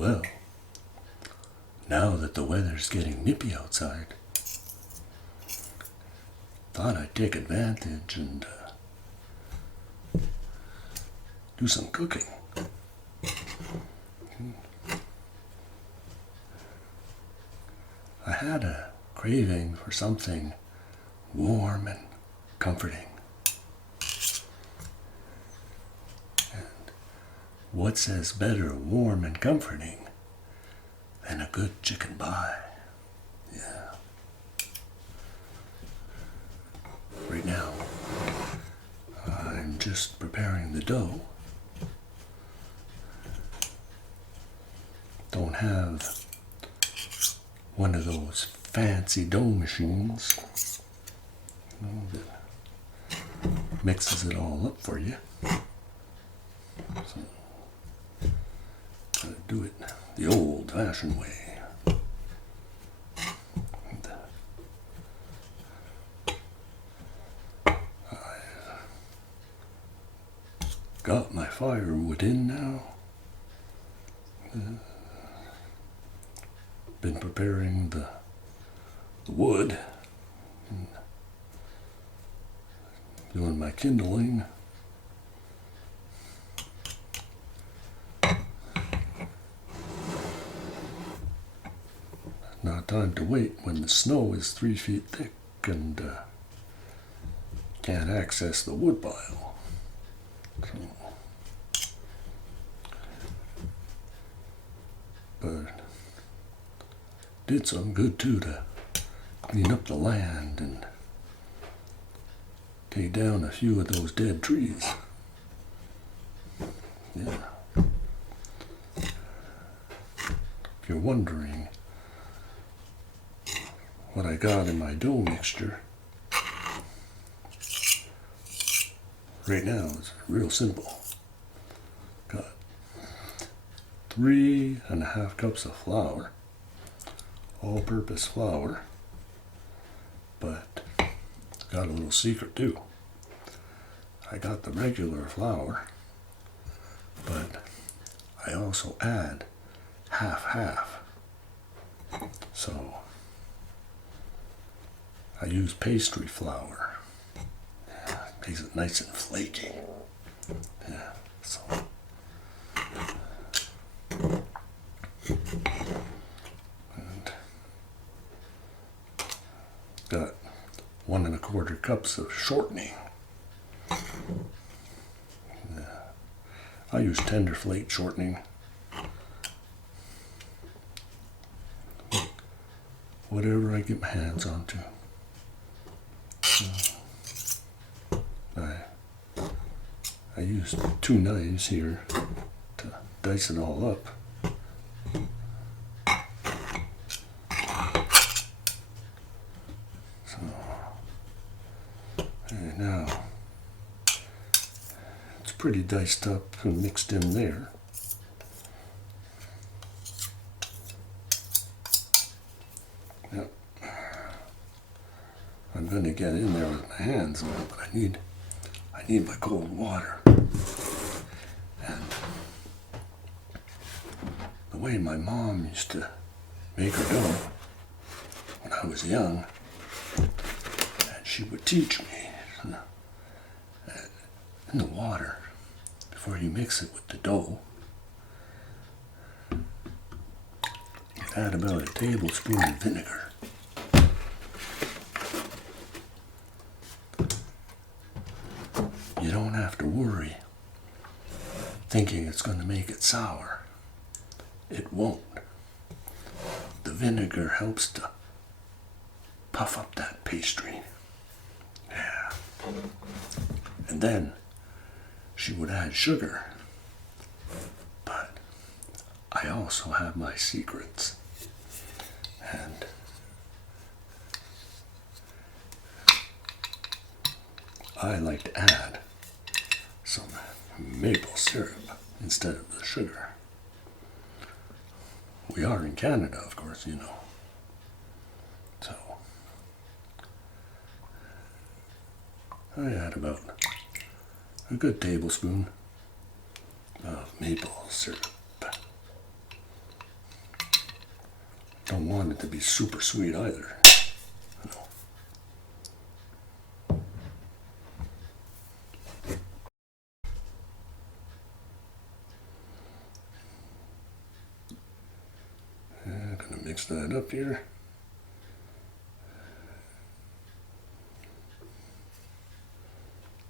Well, now that the weather's getting nippy outside, thought I'd take advantage and do some cooking. I had a craving for something warm and comforting. And what says better warm and comforting than a good chicken pie? Yeah. Right now, I'm just preparing the dough. Don't have one of those fancy dough machines that mixes it all up for you. So, gotta do it the old-fashioned way. Got my firewood in now. Been preparing the wood and doing my kindling. Not time to wait when the snow is 3 feet thick and can't access the wood pile. But did some good too to clean up the land and take down a few of those dead trees. Yeah. If you're wondering what I got in my dough mixture, right now it's real simple. Got 3.5 cups of flour, all-purpose flour, but got a little secret too. I got the regular flour, but I also add half-half. So I use pastry flour. Yeah, it makes it nice and flaky. Yeah, so and got 1.25 cups of shortening. Yeah. I use tender flake shortening. Whatever I get my hands onto. I used 2 knives here to dice it all up. So, and now it's pretty diced up and mixed in there. Yep. I'm going to get in there with my hands now, but I need my cold water. And the way my mom used to make her dough when I was young, and she would teach me in the water, before you mix it with the dough, you add about a tablespoon of vinegar. You don't have to worry thinking it's going to make it sour. It won't. The vinegar helps to puff up that pastry. Yeah. And then she would add sugar. But I also have my secrets. And I like to add some maple syrup instead of the sugar. We are in Canada, of course, you know. So I add about a good tablespoon of maple syrup. Don't want it to be super sweet either. I'm gonna mix that up here.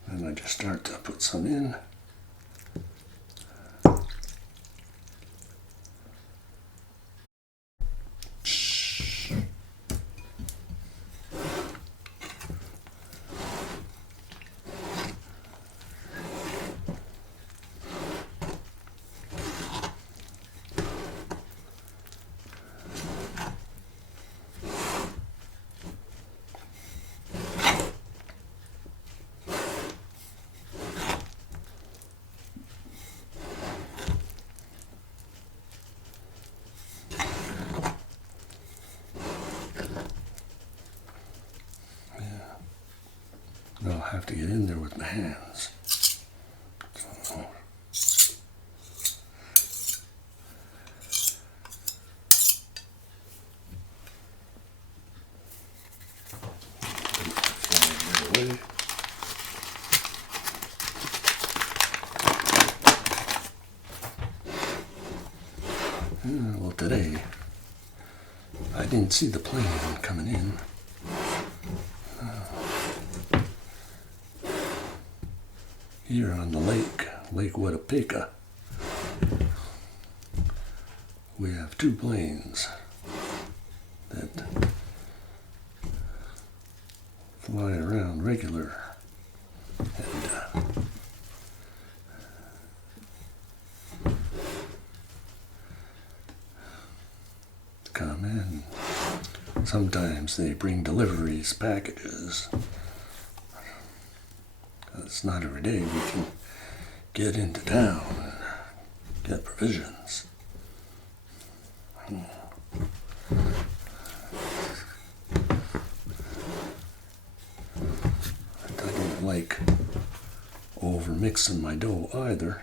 And I just start to put some in. I'll have to get in there with my hands. So, away. Well, today I didn't see the plane coming in. Here on the Lake Winnipeg, we have two planes that fly around regular, and come in. Sometimes they bring deliveries, packages. It's not every day we can get into town and get provisions. I don't like over mixing my dough either.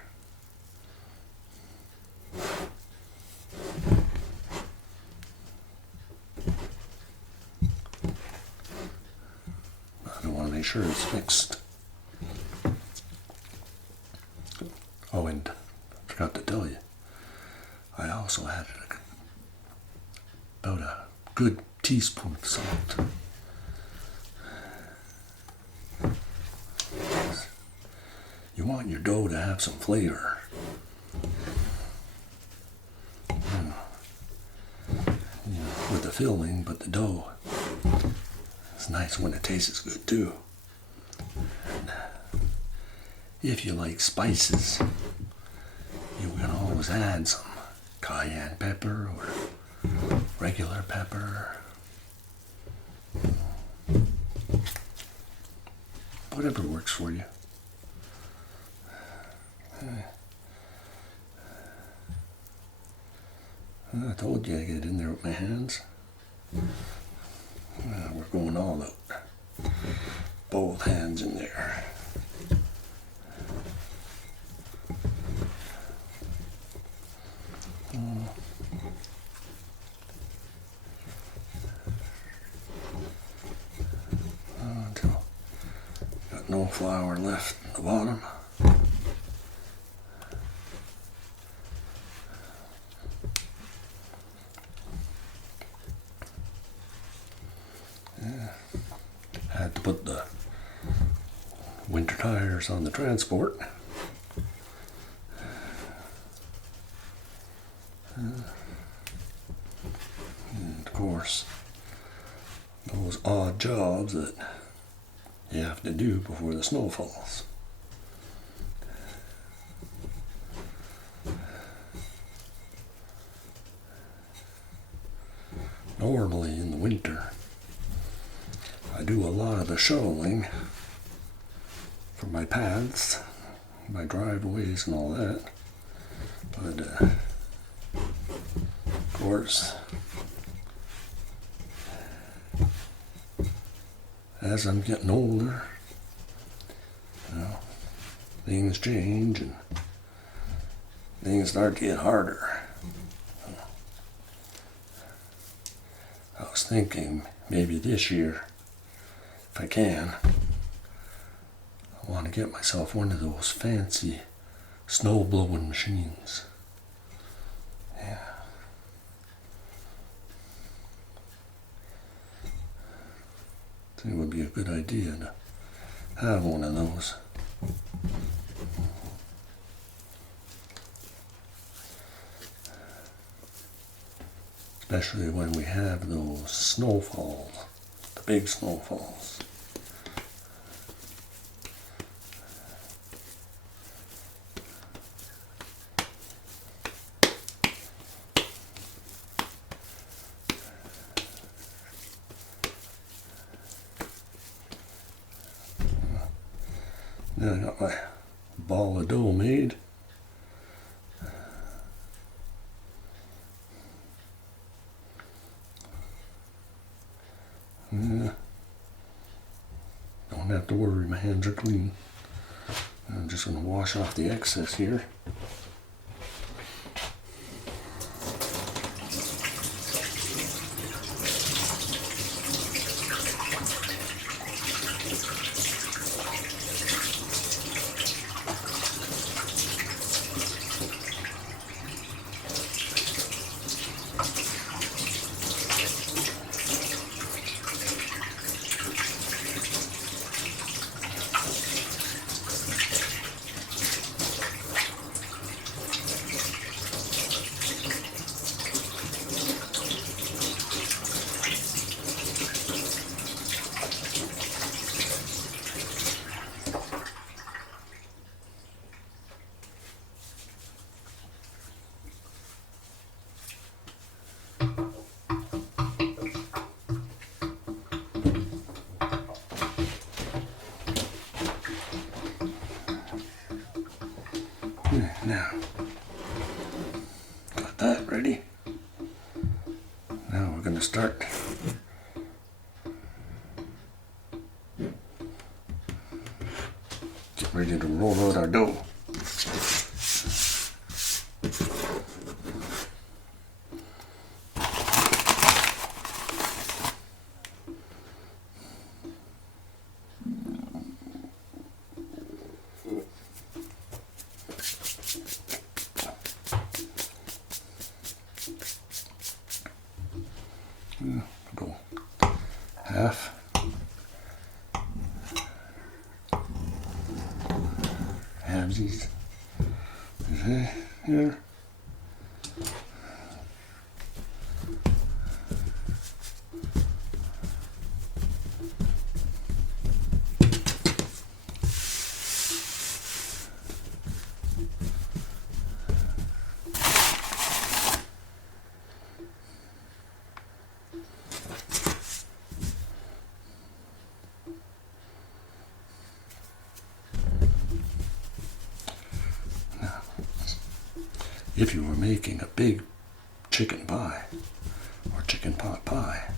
I don't want to make sure it's mixed. Oh, and I forgot to tell you, I also added about a good teaspoon of salt. You want your dough to have some flavor. With the filling, but the dough is nice when it tastes good too. And if you like spices, you can always add some cayenne pepper or regular pepper. Whatever works for you. I told you I get in there with my hands. We're going all out. Both hands in there. Until got no flour left at the bottom. Had to put the winter tires on the transport. And of course, those odd jobs that you have to do before the snow falls. Normally in the winter, I do a lot of the shoveling for my paths, my driveways and all that. But of course, as I'm getting older, things change and things start to get harder. I was thinking maybe this year, if I can, I want to get myself one of those fancy snow blowing machines. Yeah. I think it would be a good idea to have one of those. Especially when we have those snowfalls, the big snowfalls. Now I got my ball of dough made. Don't have to worry, my hands are clean. I'm just going to wash off the excess here. Now, got that ready. Now we're going to start get ready to roll out our dough. Go half. Halvesies. Here. If you were making a big chicken pie or chicken pot pie,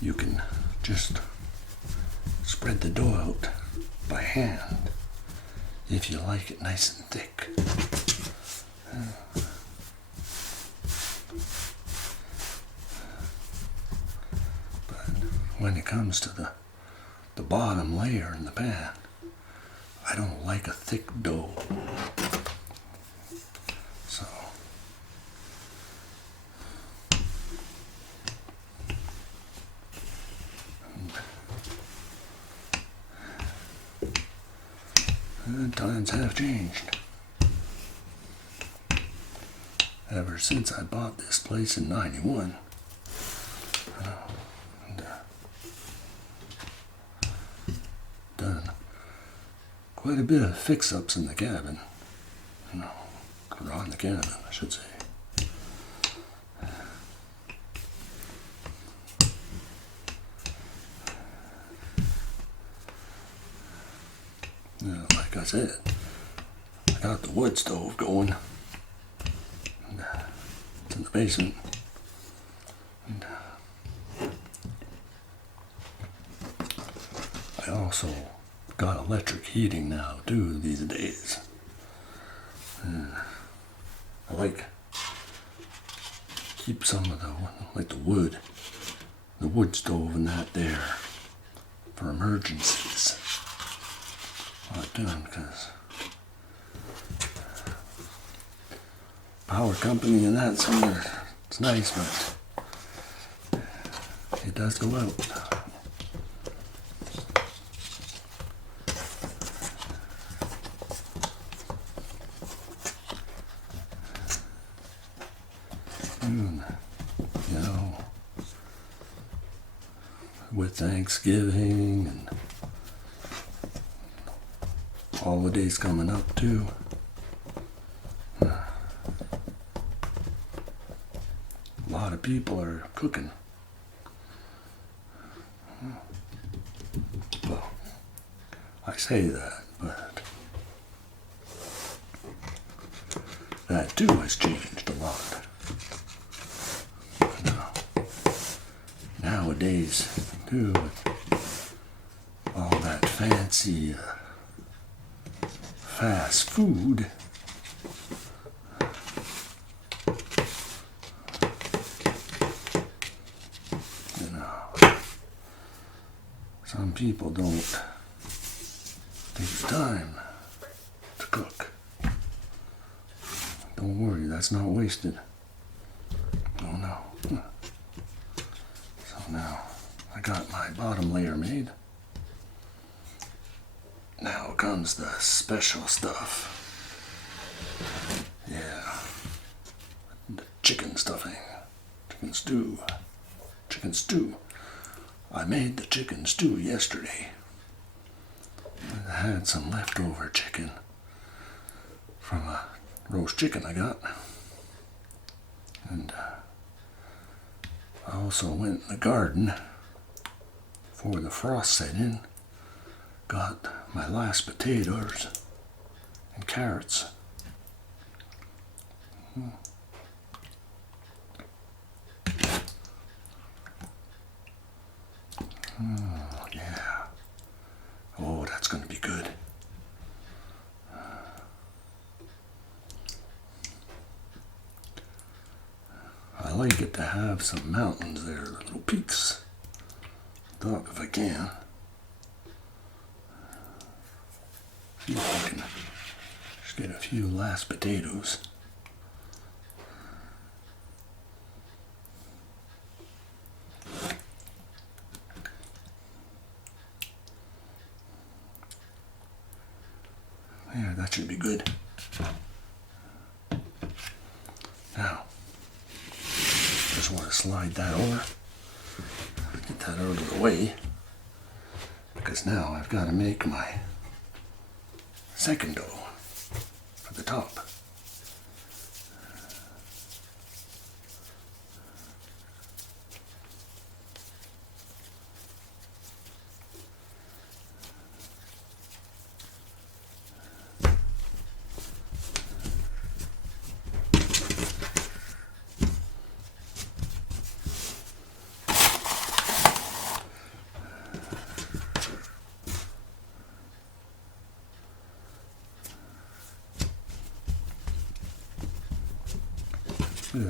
you can just spread the dough out by hand if you like it nice and thick. But when it comes to the bottom layer in the pan, I don't like a thick dough. So times have changed. Ever since I bought this place in '91. Done quite a bit of fix-ups in the cabin. Or on the cabin, I should say. Like I said, I got the wood stove going. It's in the basement. And I also got electric heating now too these days. I like keep some of the wood stove and that there for emergencies. Well, I'm doing because power company and that somewhere, it's nice, but it does go out. You know, with Thanksgiving and holidays coming up too. A lot of people are cooking. Well, I say that, but that too has changed a lot. Nowadays, too, with all that fancy fast food, you know, some people don't take the time to cook. Don't worry, that's not wasted. Oh no. Now, I got my bottom layer made. Now comes the special stuff. Yeah. The chicken stuffing. Chicken stew. Chicken stew. I made the chicken stew yesterday. I had some leftover chicken from a roast chicken I got. And I also went in the garden before the frost set in, got my last potatoes and carrots. Oh, yeah. Oh, that's going to be good. I like it to have some mountains there, little peaks. Top if I can. See if I can just get a few last potatoes. There, that should be good. Now, just want to slide that over. Get that out of the way. Because now I've got to make my second dough for the top.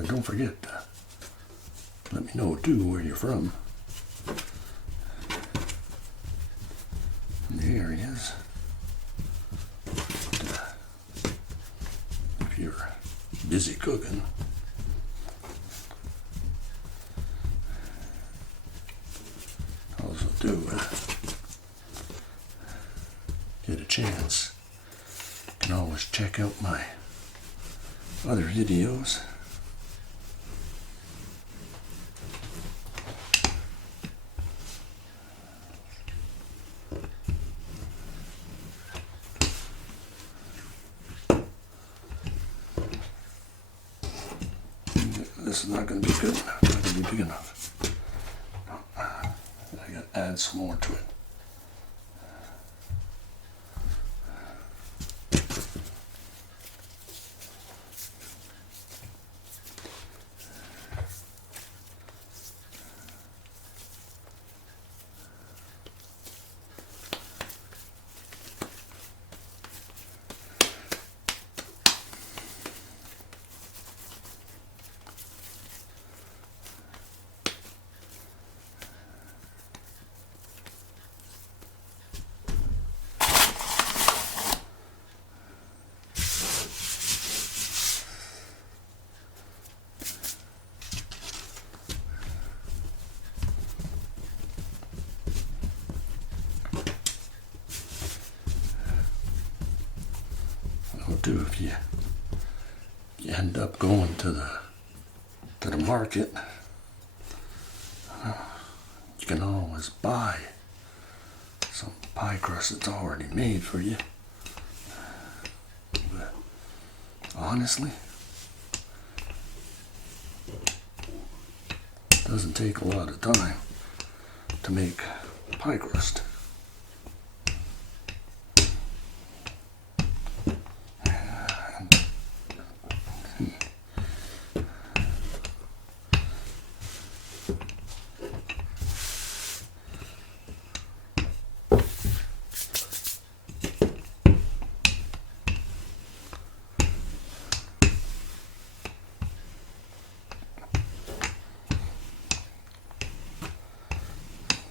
Don't forget, let me know too where you're from. In the areas. If you're busy cooking, also do get a chance. You can always check out my other videos. This is not going to be good enough. It's not going to be big enough. I got to add some more to it. too, if you end up going to the market, you can always buy some pie crust that's already made for you. But honestly, it doesn't take a lot of time to make pie crust.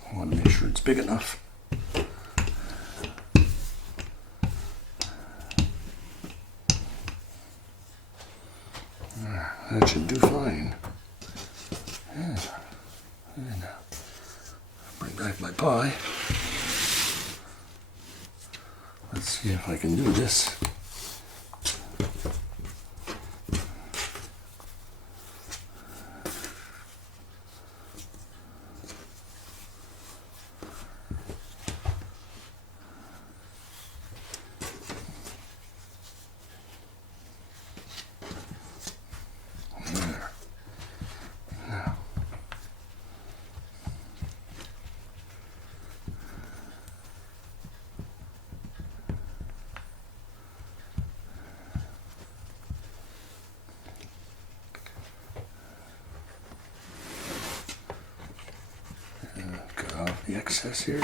I want to make sure it's big enough. That should do fine. Yeah. And bring back my pie. Let's see if I can do this. Cut off the excess here.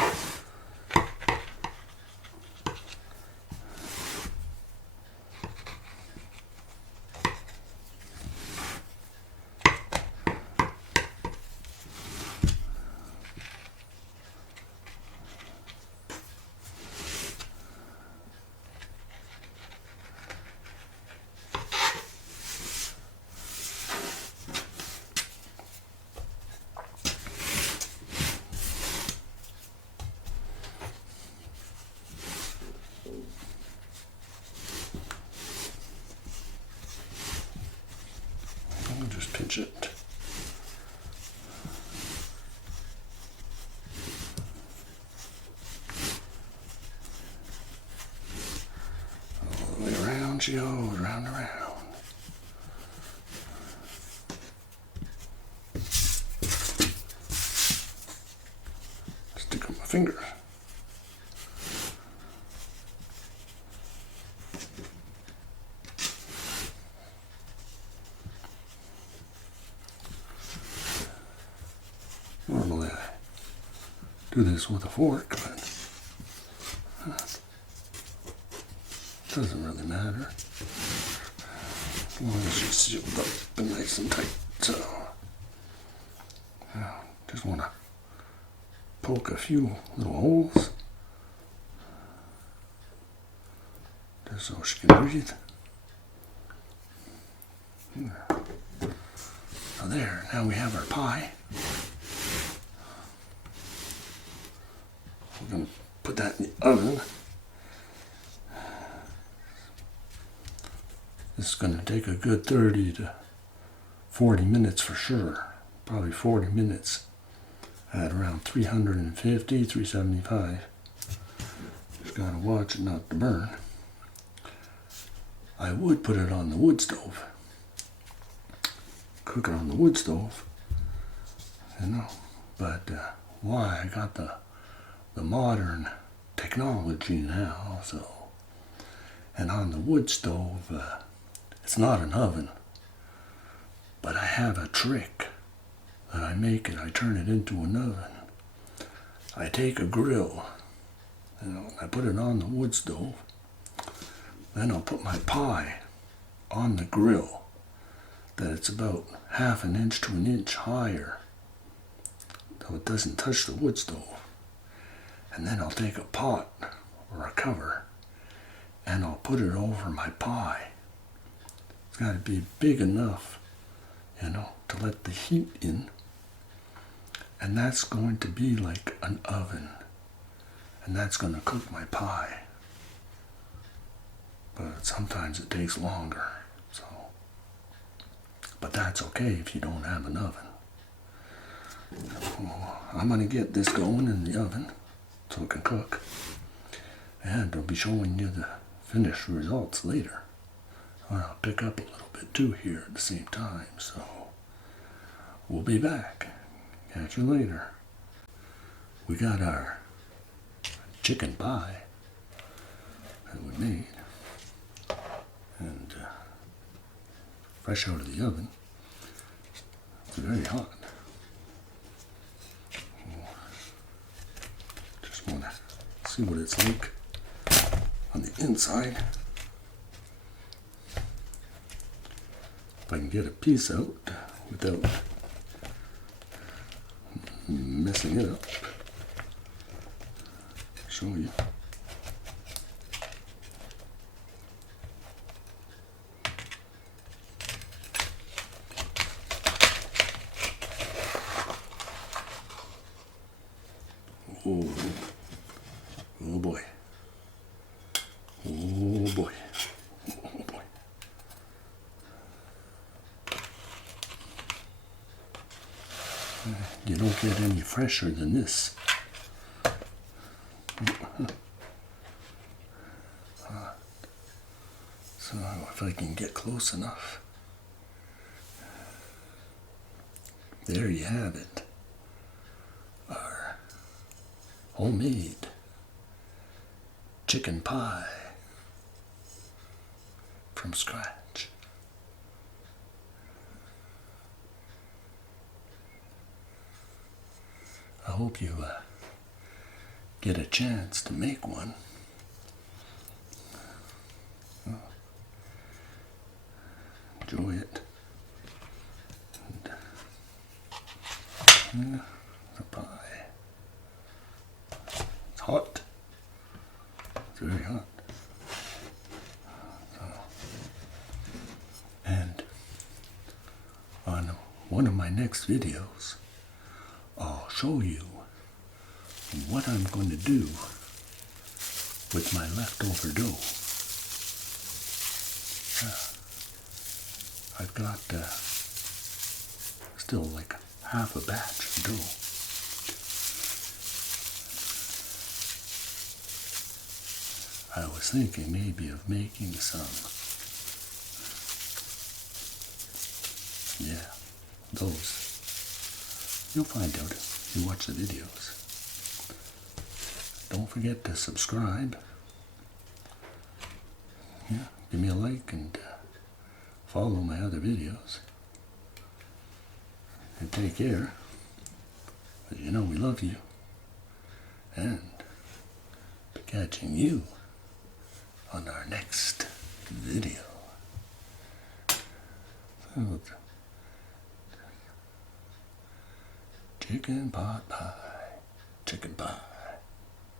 Just pinch it. All the way around she goes, round and round. Stick on my finger. Normally I do this with a fork, but it doesn't really matter. As long as she's sealed up and nice and tight. So, just want to poke a few little holes just so she can breathe. So there, now we have our pie. We're going to put that in the oven. This is going to take a good 30 to 40 minutes for sure. Probably 40 minutes at around 350, 375. Just got to watch it not to burn. I would put it on the wood stove. Cook it on the wood stove. But why? I got the modern technology now, so. And on the wood stove, it's not an oven, but I have a trick that I make it. I turn it into an oven. I take a grill, I put it on the wood stove, then I'll put my pie on the grill, that it's about half an inch to an inch higher, so it doesn't touch the wood stove. And then I'll take a pot or a cover and I'll put it over my pie. It's got to be big enough, to let the heat in. And that's going to be like an oven. And that's going to cook my pie. but sometimes it takes longer. So, but that's okay if you don't have an oven. I'm going to get this going in the oven so it can cook, and I'll be showing you the finished results later. I'll pick up a little bit too here at the same time, so we'll be back. Catch you later. We got our chicken pie that we made, and fresh out of the oven. It's very hot. Just want to see what it's like on the inside. If I can get a piece out without messing it up, show you. Oh, oh boy. Oh boy. Oh boy. You don't get any fresher than this. So if I can get close enough. There you have it. Our homemade chicken pie from scratch. I hope you get a chance to make one. Enjoy it. And, the pie. It's hot. It's very hot. And on one of my next videos, I'll show you what I'm going to do with my leftover dough. I've got still like half a batch of dough. I was thinking maybe of making some, yeah, those. You'll find out if you watch the videos. Don't forget to subscribe. Yeah, give me a like and follow my other videos. And take care. But you know we love you. And be catching you on our next video. So, chicken pot pie. Chicken pie.